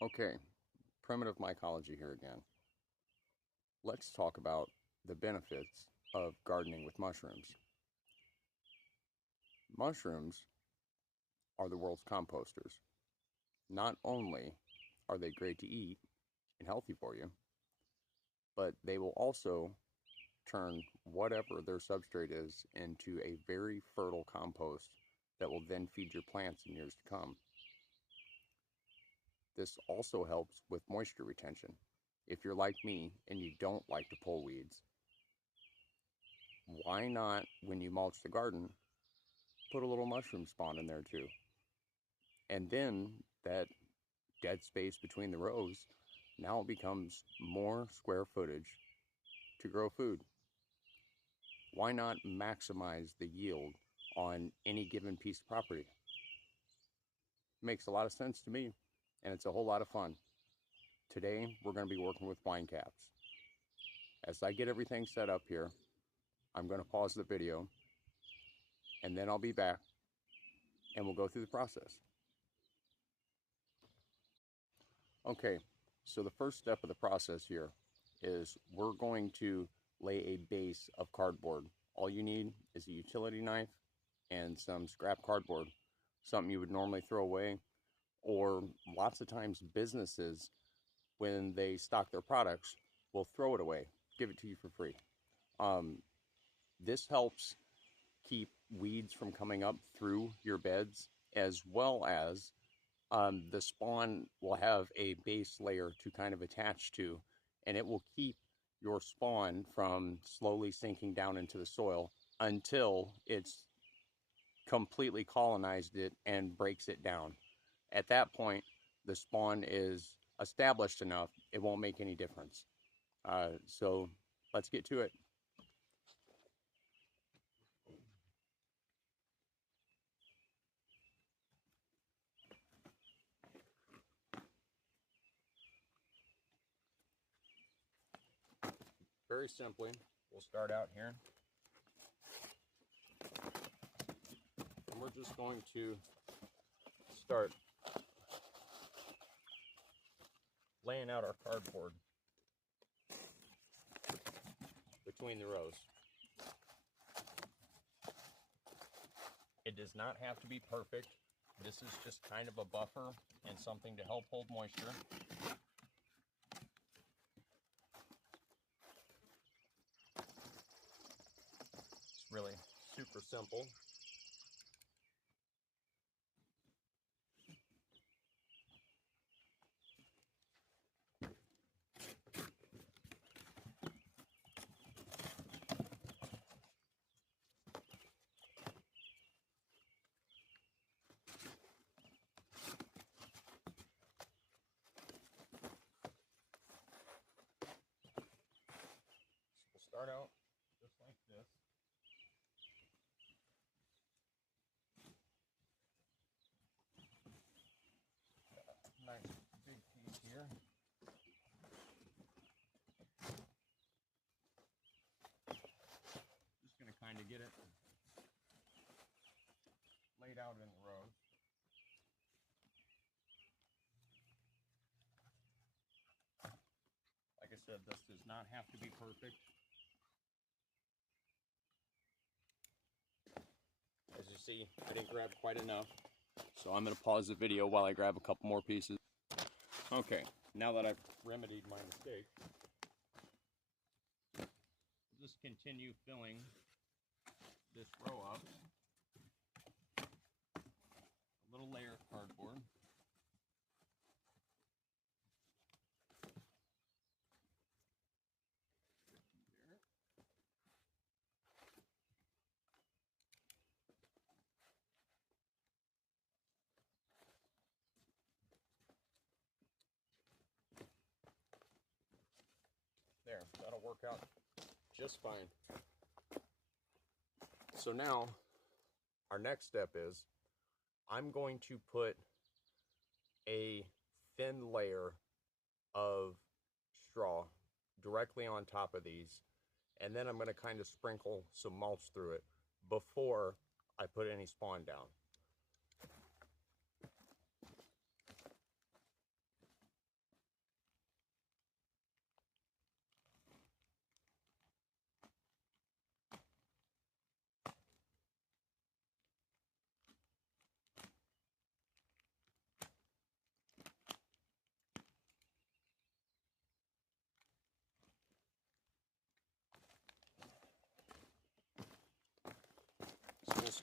Okay, primitive mycology here again. Let's talk about the benefits of gardening with mushrooms. Mushrooms are the world's composters. Not only are they great to eat and healthy for you, but they will also turn whatever their substrate is into a very fertile compost that will then feed your plants in years to come. This also helps with moisture retention. If you're like me and you don't like to pull weeds, why not, when you mulch the garden, put a little mushroom spawn in there too? And then that dead space between the rows now becomes more square footage to grow food. Why not maximize the yield on any given piece of property? Makes a lot of sense to me, and it's a whole lot of fun. Today, we're going to be working with wine caps. As I get everything set up here, I'm going to pause the video, and then I'll be back, and we'll go through the process. Okay, so the first step of the process here is we're going to lay a base of cardboard. All you need is a utility knife and some scrap cardboard, something you would normally throw away, or lots of times businesses, when they stock their products, will throw it away, give it to you for free. This helps keep weeds from coming up through your beds, as well as the spawn will have a base layer to kind of attach to, and it will keep your spawn from slowly sinking down into the soil until it's completely colonized it and breaks it down. At that point, the spawn is established enough, it won't make any difference. So let's get to it. Very simply, we'll start out here. And we're just going to start laying out our cardboard between the rows. It does not have to be perfect. This is just kind of a buffer and something to help hold moisture. It's really super simple. So we'll start out just like this. Nice big piece here. Just going to kind of get it laid out in the rows. Like I said, this does not have to be perfect. As you see, I didn't grab quite enough, so I'm going to pause the video while I grab a couple more pieces. Okay, now that I've remedied my mistake, just continue filling this row up. A little layer of cardboard. There, that'll work out just fine. So now, our next step is, I'm going to put a thin layer of straw directly on top of these, and then I'm going to kind of sprinkle some mulch through it before I put any spawn down.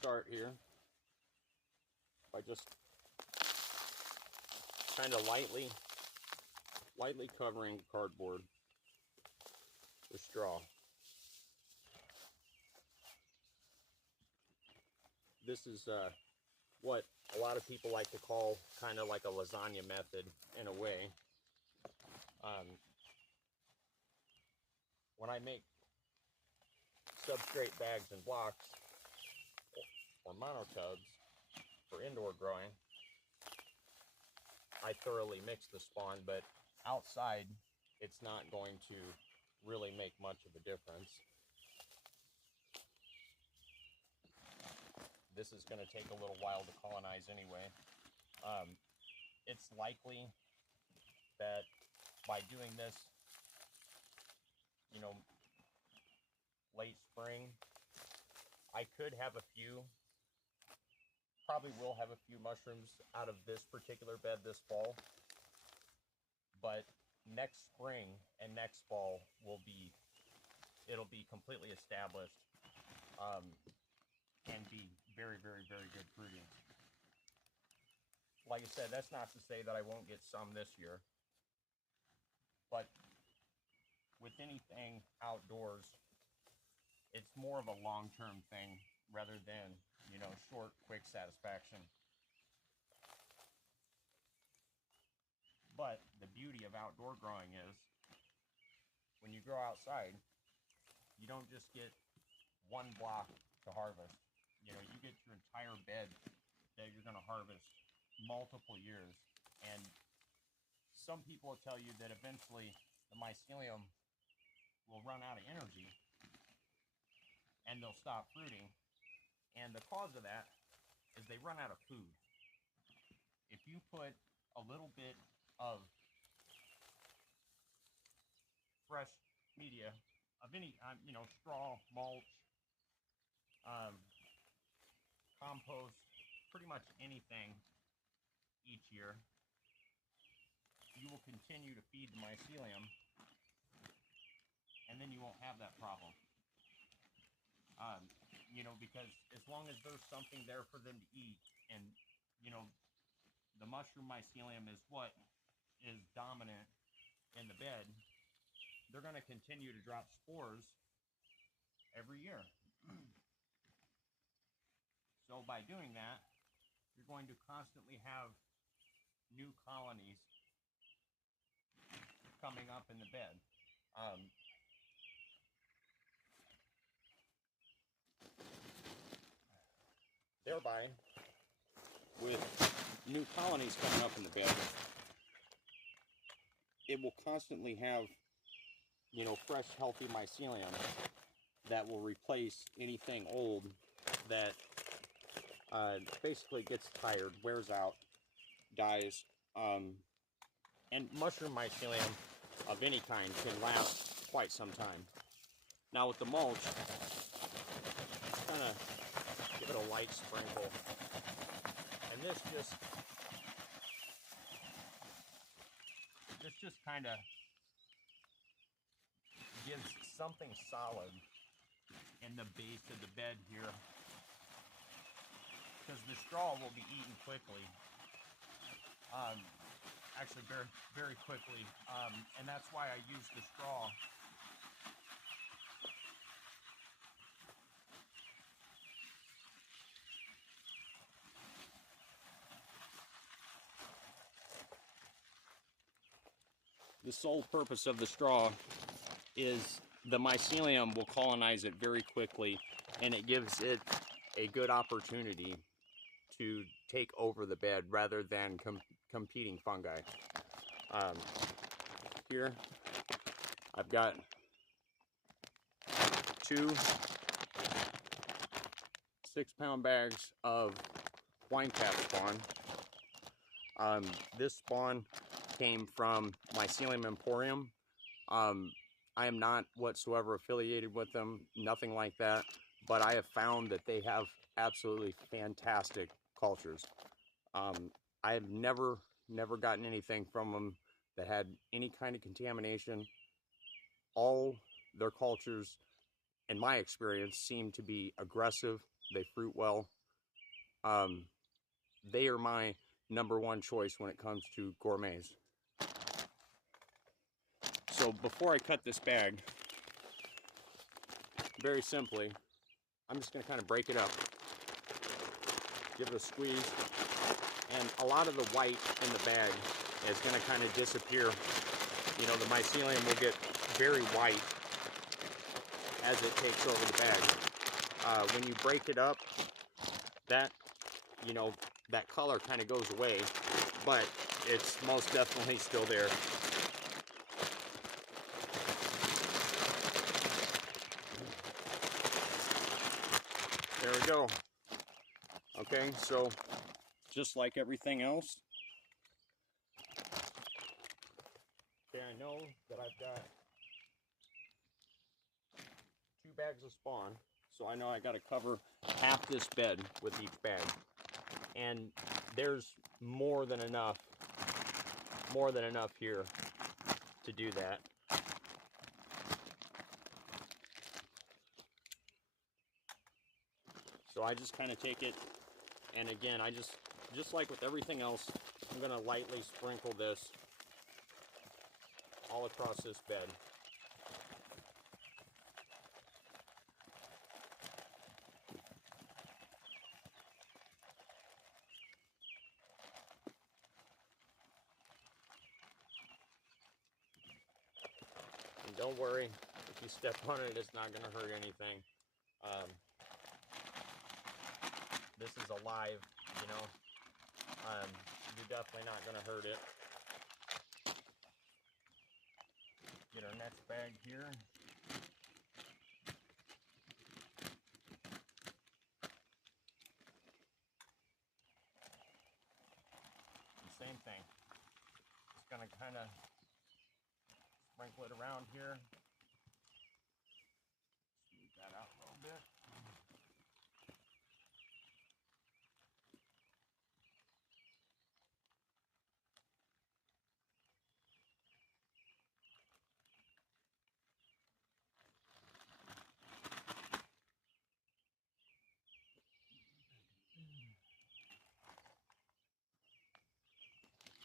start here by just kind of lightly covering cardboard with straw. This is what a lot of people like to call kind of like a lasagna method in a way. When I make substrate bags and blocks or monotubs for indoor growing, I thoroughly mix the spawn, but outside it's not going to really make much of a difference. This is going to take a little while to colonize anyway. It's likely that by doing this, you know, late spring, I could have a few, probably will have a few mushrooms out of this particular bed this fall, but next spring and next fall it'll be completely established and be very, very, very good fruiting. Like I said, that's not to say that I won't get some this year, but with anything outdoors, it's more of a long-term thing rather than, you know, short, quick satisfaction. But the beauty of outdoor growing is when you grow outside, you don't just get one block to harvest. You know, you get your entire bed that you're going to harvest multiple years. And some people will tell you that eventually the mycelium will run out of energy and they'll stop fruiting. And the cause of that is they run out of food. If you put a little bit of fresh media of any, you know, straw, mulch, compost, pretty much anything each year, you will continue to feed the mycelium, and then you won't have that problem. You know, because as long as there's something there for them to eat, and, you know, the mushroom mycelium is what is dominant in the bed, they're going to continue to drop spores every year. So by doing that, you're going to constantly have new colonies coming up in the bed. Thereby, with new colonies coming up in the bed, it will constantly have, you know, fresh, healthy mycelium that will replace anything old that basically gets tired, wears out, dies. And mushroom mycelium of any kind can last quite some time. Now with the mulch, kind of give it a light sprinkle, and this just kind of gives something solid in the base of the bed here, because the straw will be eaten quickly, actually very, very quickly, and that's why I use the straw. The sole purpose of the straw is the mycelium will colonize it very quickly, and it gives it a good opportunity to take over the bed rather than competing fungi. Here I've got 2 6-pound bags of wine cap spawn. This spawn came from Mycelium Emporium. I am not whatsoever affiliated with them, nothing like that, but I have found that they have absolutely fantastic cultures. I have never gotten anything from them that had any kind of contamination. All their cultures, in my experience, seem to be aggressive. They fruit well. They are my #1 choice when it comes to gourmets. So before I cut this bag, very simply, I'm just going to kind of break it up, give it a squeeze, and a lot of the white in the bag is going to kind of disappear. You know, the mycelium will get very white as it takes over the bag. When you break it up, that, you know, that color kind of goes away, but it's most definitely still there. There we go. Okay, so just like everything else, okay, I know that I've got 2 bags of spawn, so I know I got to cover half this bed with each bag, and there's more than enough here to do that. So I just kind of take it, and again, I just like with everything else, I'm going to lightly sprinkle this all across this bed. And don't worry, if you step on it, it's not going to hurt anything. This is alive, you know. You're definitely not going to hurt it. Get our next bag here. And same thing. Just going to kind of sprinkle it around here. Smooth that out a little bit.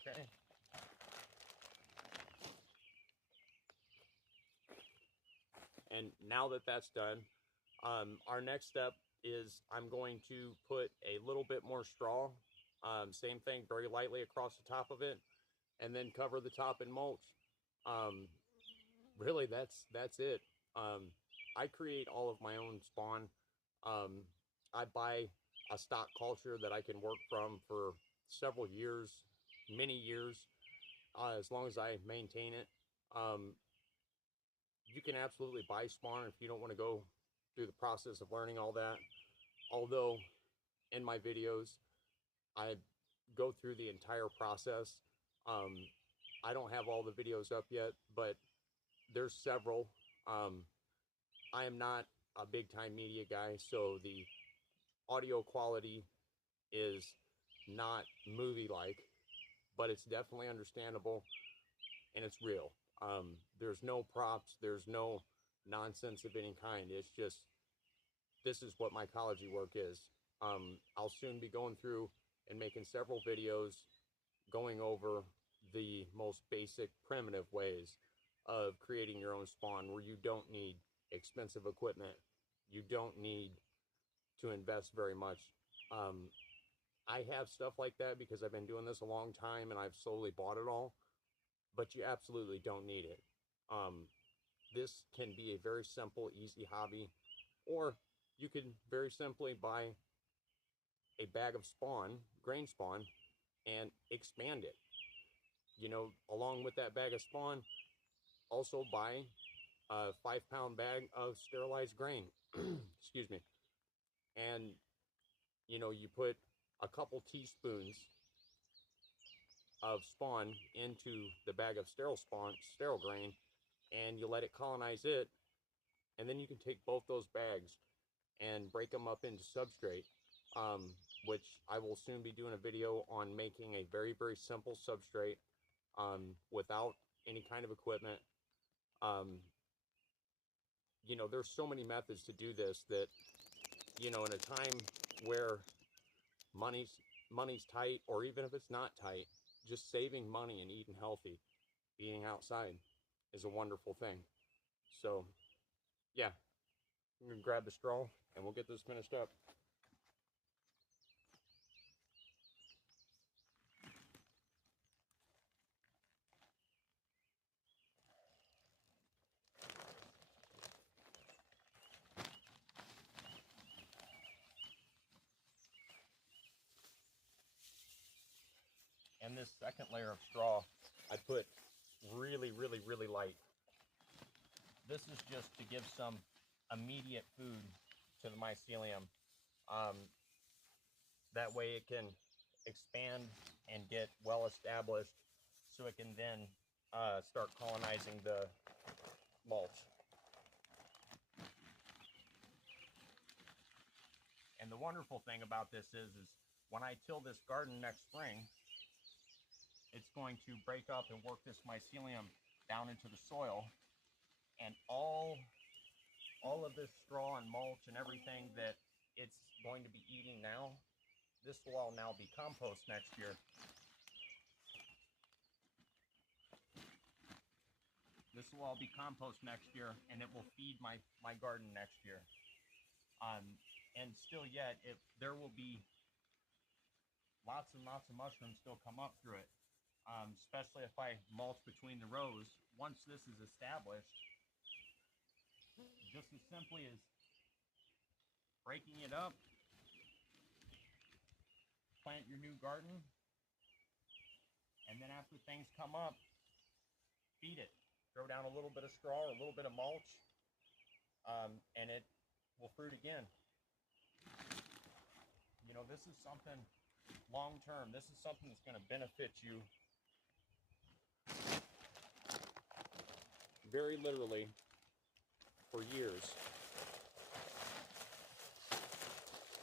Okay. And now that that's done, our next step is I'm going to put a little bit more straw, same thing, very lightly across the top of it, and then cover the top in mulch. Really, that's it. I create all of my own spawn. I buy a stock culture that I can work from for several years, many years, as long as I maintain it. You can absolutely buy spawn if you don't want to go through the process of learning all that. Although in my videos, I go through the entire process. I don't have all the videos up yet, but there's several. I am not a big time media guy, so the audio quality is not movie like, but it's definitely understandable and it's real. There's no props, there's no nonsense of any kind. It's just, this is what mycology work is. I'll soon be going through and making several videos going over the most basic primitive ways of creating your own spawn, where you don't need expensive equipment, you don't need to invest very much. I have stuff like that because I've been doing this a long time and I've slowly bought it all, but you absolutely don't need it. This can be a very simple, easy hobby, or you can very simply buy a bag of spawn, grain spawn, and expand it. You know, along with that bag of spawn, also buy a 5-pound bag of sterilized grain. Excuse me. And, you know, you put a couple teaspoons of spawn into the bag of sterile grain, and you let it colonize it, and then you can take both those bags and break them up into substrate, which I will soon be doing a video on making a very, very simple substrate without any kind of equipment. You know, there's so many methods to do this that, you know, in a time where money's tight, or even if it's not tight, just saving money and eating healthy, eating outside is a wonderful thing. So yeah, I'm gonna grab the straw and we'll get this finished up. And this second layer of straw, I put really, really, really light. This is just to give some immediate food to the mycelium. That way it can expand and get well established, so it can then start colonizing the mulch. And the wonderful thing about this is when I till this garden next spring, it's going to break up and work this mycelium down into the soil, and all of this straw and mulch and everything that it's going to be eating now, this will all now be compost next year. This will all be compost next year, and it will feed my garden next year. And still yet, there will be lots and lots of mushrooms still come up through it, especially if I mulch between the rows. Once this is established, just as simply as breaking it up, plant your new garden, and then after things come up, feed it. Throw down a little bit of straw or a little bit of mulch, and it will fruit again. You know, this is something long term. This is something that's going to benefit you very literally for years.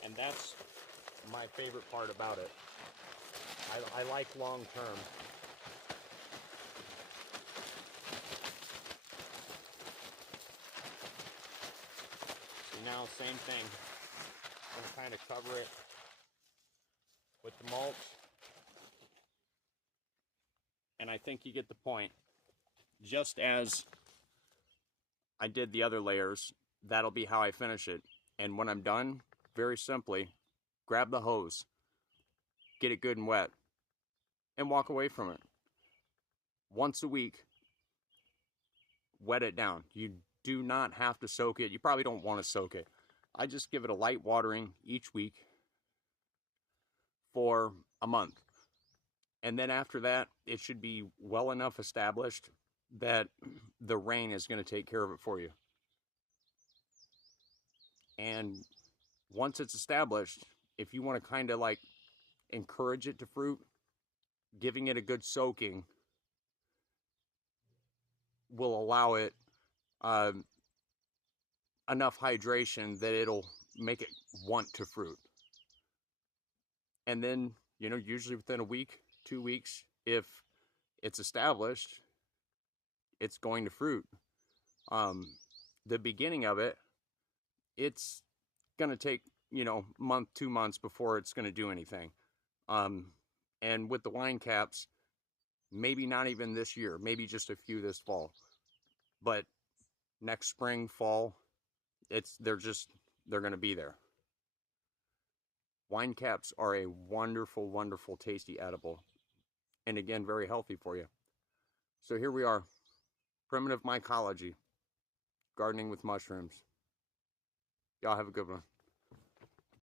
And that's my favorite part about it. I like long term. So now, same thing. I'm going to kind of cover it with the mulch. And I think you get the point. Just as I did the other layers, that'll be how I finish it. And when I'm done, very simply, grab the hose, get it good and wet, and walk away from it. Once a week, wet it down. You do not have to soak it. You probably don't want to soak it. I just give it a light watering each week for a month. And then after that, it should be well enough established that the rain is going to take care of it for you. And once it's established, if you want to kind of like encourage it to fruit, giving it a good soaking will allow it enough hydration that it'll make it want to fruit. And then, you know, usually within a week, 2 weeks, if it's established, it's going to fruit. The beginning of it, it's going to take, you know, month, 2 months before it's going to do anything. And with the wine caps, maybe not even this year, maybe just a few this fall. But next spring, fall, they're going to be there. Wine caps are a wonderful, wonderful, tasty edible. And again, very healthy for you. So here we are, primitive mycology, gardening with mushrooms. Y'all have a good one.